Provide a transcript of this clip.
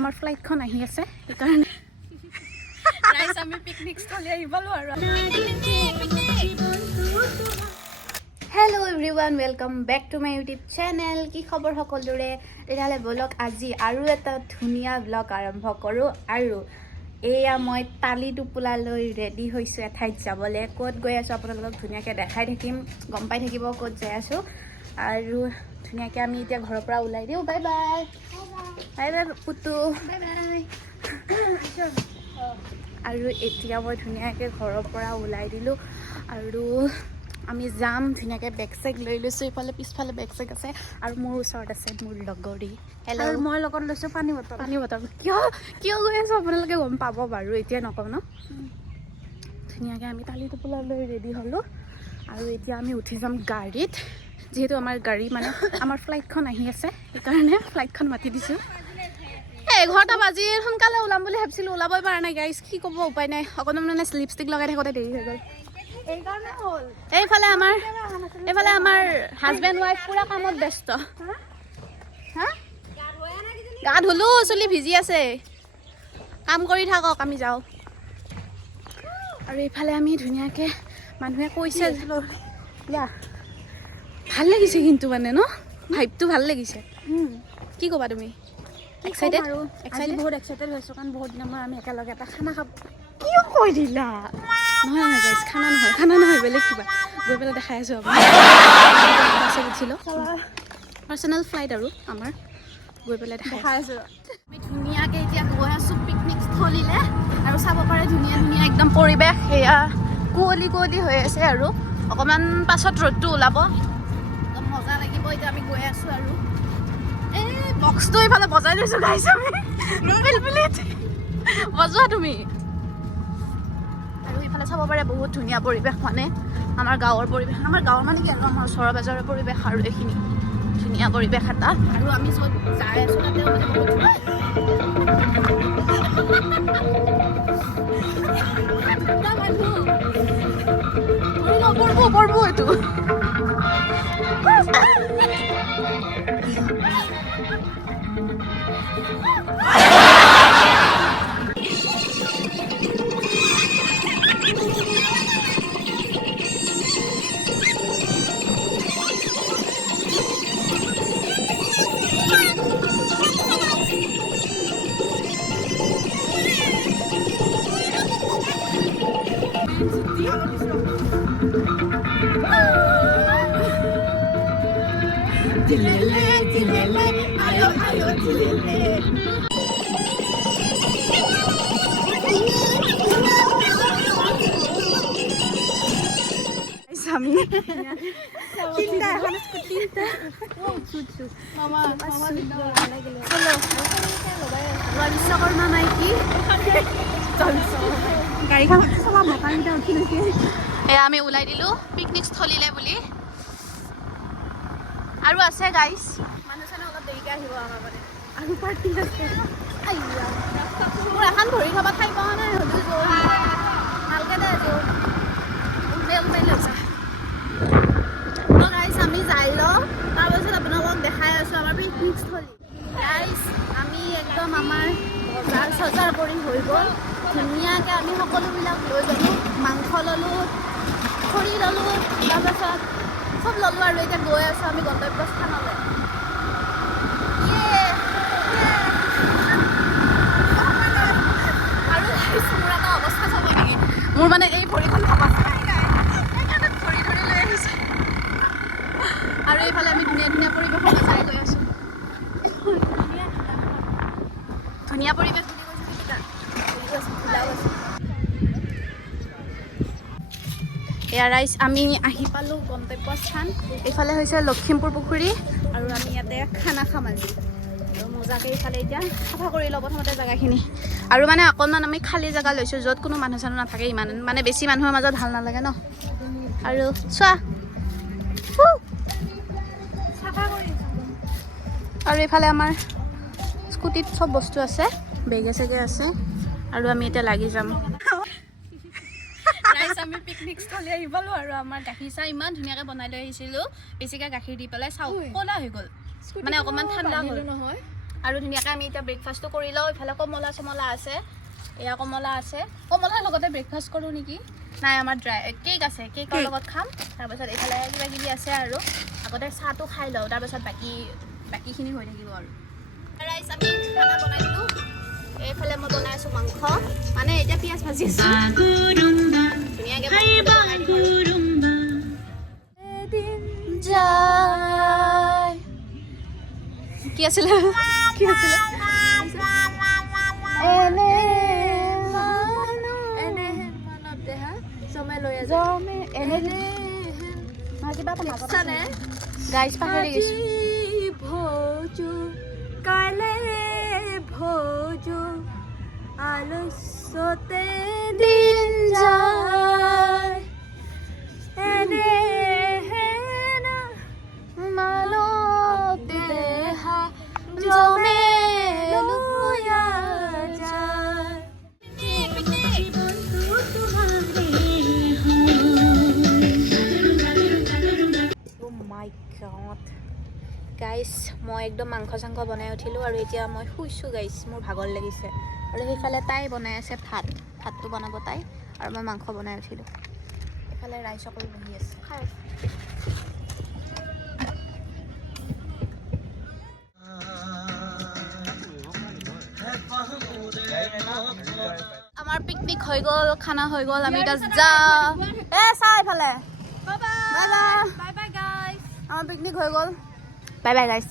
আমাৰ ফ্লাইটখন আহি আছে সেইকাৰণে গাইস আমি পিকনিক স্থলী আহিবলো আৰু hello' everyone welcome back to my YouTube channel কি খবৰ সকলোৰে তেতিয়াহ'লে বলক আজি আৰু এটা ধুনীয়া ব্লগ আৰম্ভ কৰোঁ আৰু এয়া মই তালি টোপোলালৈ ৰেডি হৈছোঁ এঠাইত যাবলৈ ক'ত গৈ আছোঁ আপোনালোকক ধুনীয়াকৈ দেখাই থাকিম গম পাই থাকিব ক'ত যাই আছোঁ আৰু ধুনীয়াকৈ আমি এতিয়া ঘৰৰ পৰা ওলাই দিওঁ bye bye bye bye পুতু bye bye আৰু এতিয়া মই ধুনীয়াকৈ ঘৰৰ পৰা ওলাই দিলোঁ আৰু আমি যাম ধুনীয়াকৈ বেগ চেগ লৈ লৈছোঁ এইফালে পিছফালে বেগ চেগ আছে আৰু মোৰ ওচৰত আছে মোৰ লগৰী হেল্ল' আৰু মই লগত লৈছোঁ পানী বটল কিয় গৈ আছোঁ আপোনালোকে গম পাব বাৰু এতিয়া নকওঁ ন ধুনীয়াকৈ আমি তালি টোপোলালৈ ৰেডি হ'লোঁ আৰু এতিয়া আমি উঠি যাম গাড়ীত যিহেতু আমাৰ গাড়ী মানে আমাৰ ফ্লাইটখন আহি আছে সেইকাৰণে ফ্লাইটখন মাতি দিছোঁ 11টা বাজি সোনকালে ওলাম বুলি ভাবিছিলোঁ ওলাবই পৰা নাই গাইজ কি ক'ব উপায় নাই অকণমান মানে লিপষ্টিক লগাই থাকোঁতে দেৰি হৈ গ'ল এইফালে আমাৰ হাজবেণ্ড ৱাইফ পুৰা কামত ব্যস্ত হা গা ধুলো চুলি ভিজি আছে কাম কৰি থাকক আমি যাওঁ আৰু এইফালে আমি ধুনীয়াকৈ মানুহে কৈছে ভাল লাগিছে কিন্তু মানে ন ভাইবটো ভাল লাগিছে কি ক'বা তুমি এক্সাইটেড বহুত এক্সাইটেড হৈছোঁ কাৰণ বহুত দিনৰ মূৰত আমি একেলগে এটা খানা খাব কিয় কৈ দিলা নহয় গাইজ খানা নহয় বেলেগ কিবা গৈ পেলাই দেখাই আছোঁ আপুনি উঠিলোঁ পাৰ্চনেল ফ্লাইট আৰু আমাৰ গৈ পেলাই দেখাই আছোঁ আমি ধুনীয়াকৈ এতিয়া গৈ আছোঁ পিকনিক স্থলীলৈ আৰু চাব পাৰে ধুনীয়া ধুনীয়া একদম পৰিৱেশ সেয়া কুঁৱলী হৈ আছে আৰু অকণমান পাছত ৰ'দটো ওলাব একদম মজা লাগিব এতিয়া আমি গৈ আছোঁ আৰু এই বক্সটো এইফালে বজাই লৈছোঁ গাইছ আমি বজোৱা তুমি আৰু এইফালে চাব পাৰে বহুত ধুনীয়া পৰিৱেশ মানে আমাৰ গাঁৱৰ পৰিৱেশ আমাৰ গাঁৱৰ মানে কি আৰু আমাৰ ওচৰৰ পাজৰৰ পৰিৱেশ আৰু এইখিনি ধুনীয়া পৰিৱেশ এটা আৰু আমি য'ত যাই আছোঁ তাতে পৰব এইটো Tilele, ayo, tilele. Sami. Tinta, harus ke tinta. Oh, cucu. Mama Halo. Bisa kor mama iki. গাড়ী খাব চলাব কাৰণ এটা উঠি লৈছে এয়া আমি ওলাই দিলোঁ পিকনিক স্থলীলৈ বুলি আৰু আছে গাইজ মানুহ চানে অলপ দেৰিকৈ আহিব আমাৰ মানে আৰু পাৰ্টি আছে মোৰ এখন ভৰি খাব ঠাই পোৱা নাই হ'লেও ভালকৈ দে উঠে লৈছা গাইজ আমি যাই লওঁ তাৰপাছত আপোনালোকক দেখাই আছোঁ আমাৰ পিকনিক স্থলী গাইজ আমি একদম আমাৰ বজাৰ কৰি হৈ গ'ল ধুনীয়াকৈ আমি সকলোবিলাক লৈ গ'লোঁ মাংস ল'লোঁ খৰি ল'লোঁ তাৰপাছত চব ল'লোঁ আৰু এতিয়া গৈ আছোঁ আমি গন্তব্যস্থানলৈ আৰু মোৰ এটা অৱস্থা চাব নেকি মোৰ মানে এই ভৰিখন অৱস্থা সেইকাৰণে ধৰি লৈ আহিছোঁ আৰু এইফালে আমি ধুনীয়া ধুনীয়া পৰিৱেশত চাই গৈ আছোঁ ধুনীয়া পৰিৱেশ এয়া ৰাইজ আমি আহি পালোঁ গন্তব্যস্থান এইফালে হৈছে লখিমপুৰ পুখুৰী আৰু আমি ইয়াতে খানা খাম আজি আৰু মজাকৈ এইফালে এতিয়া চাফা কৰি লওঁ প্ৰথমতে জেগাখিনি আৰু মানে অকণমান আমি খালী জেগা লৈছোঁ য'ত কোনো মানুহ চানুহ নাথাকে ইমান মানে বেছি মানুহৰ মাজত ভাল নালাগে ন আৰু চোৱা আৰু এইফালে আমাৰ স্কুটিত চব বস্তু আছে বেগে চেগে আছে আৰু আমি এতিয়া লাগি যাম আমি পিকনিক স্থলী আহিবলো আৰু আমাৰ গাখীৰ চাহ ইমান ধুনীয়াকৈ বনাই লৈ আহিছিলোঁ বেছিকৈ গাখীৰ দি পেলাই চাহ ক'লা হৈ গ'ল মানে অকণমান ঠাণ্ডা হ'ল নহয় আৰু ধুনীয়াকৈ আমি এতিয়া ব্ৰেকফাষ্টটো কৰি লওঁ ইফালে কমলা চমলা আছে এয়া কমলা আছে কমলাৰ লগতে ব্ৰেকফাষ্ট কৰোঁ নেকি নাই আমাৰ কেক আছে কেকৰ লগত খাম তাৰপাছত এইফালে কিবা কিবি আছে আৰু আগতে চাহটো খাই লওঁ তাৰপাছত বাকীখিনি হৈ থাকিব আৰু ৰাইচ আমি খানা বনাই দিলোঁ এইফালে মই বনাই আছোঁ মাংস মানে এতিয়া পিঁয়াজ ভাজি আছোঁ ধুনীয়াকৈ বনাই দিম কি আছিলে কি আছিলে গাইজ পাহৰি গৈছোঁ কালে ভোজো আলস্যতে দিন যায় এনেহেনা মালতে দেহা জমে লয়া যায় গাইজ মই একদম মাংস চাংস বনাই উঠিলোঁ আৰু এতিয়া মই শুইছোঁ গাইজ মোৰ ভাগৰ লাগিছে আৰু সেইফালে তাই বনাই আছে ভাতটো বনাব তাই আৰু মই মাংস বনাই উঠিলোঁ এইফালে ৰাইজ সকলো বহি আছে খাই আমাৰ পিকনিক হৈ গ'ল খানা হৈ গ'ল আমি এতিয়া যাওঁ চাই এইফালে bye bye bye bye guys আমাৰ পিকনিক হৈ গ'ল বাই বাই গাইজ